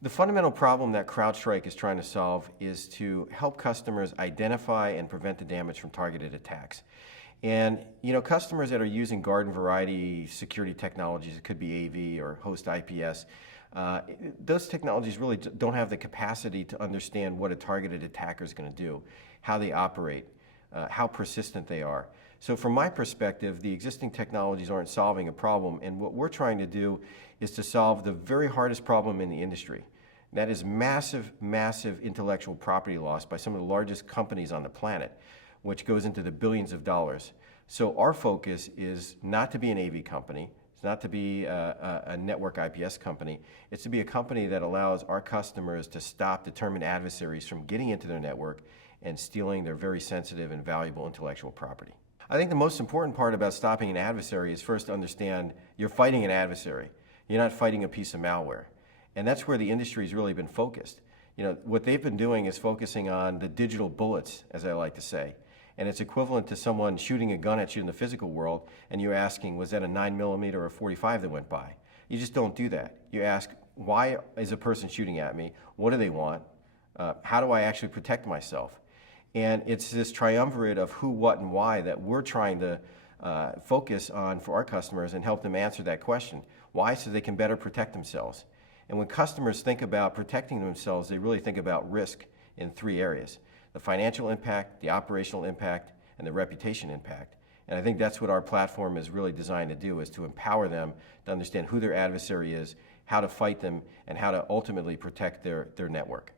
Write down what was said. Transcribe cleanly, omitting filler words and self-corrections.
The fundamental problem that CrowdStrike is trying to solve is to help customers identify and prevent the damage from targeted attacks. And customers that are using garden variety security technologies, it could be AV or host IPS, those technologies really don't have the capacity to understand what a targeted attacker is going to do, how they operate, how persistent they are. So from my perspective, the existing technologies aren't solving a problem, and what we're trying to do is to solve the very hardest problem in the industry. That is massive, massive intellectual property loss by some of the largest companies on the planet, which goes into the billions of dollars. So our focus is not to be an AV company, it's not to be a network IPS company, it's to be a company that allows our customers to stop determined adversaries from getting into their network and stealing their very sensitive and valuable intellectual property. I think the most important part about stopping an adversary is first to understand you're fighting an adversary. You're not fighting a piece of malware. And that's where the industry has really been focused. What they've been doing is focusing on the digital bullets, as I like to say. And it's equivalent to someone shooting a gun at you in the physical world, and you're asking, was that a 9mm or a 45 that went by? You just don't do that. You ask, why is a person shooting at me? What do they want? How do I actually protect myself? And it's this triumvirate of who, what, and why that we're trying to focus on for our customers and help them answer that question. Why? So they can better protect themselves. And when customers think about protecting themselves, they really think about risk in three areas: the financial impact, the operational impact, and the reputation impact. And I think that's what our platform is really designed to do, is to empower them to understand who their adversary is, how to fight them, and how to ultimately protect their network.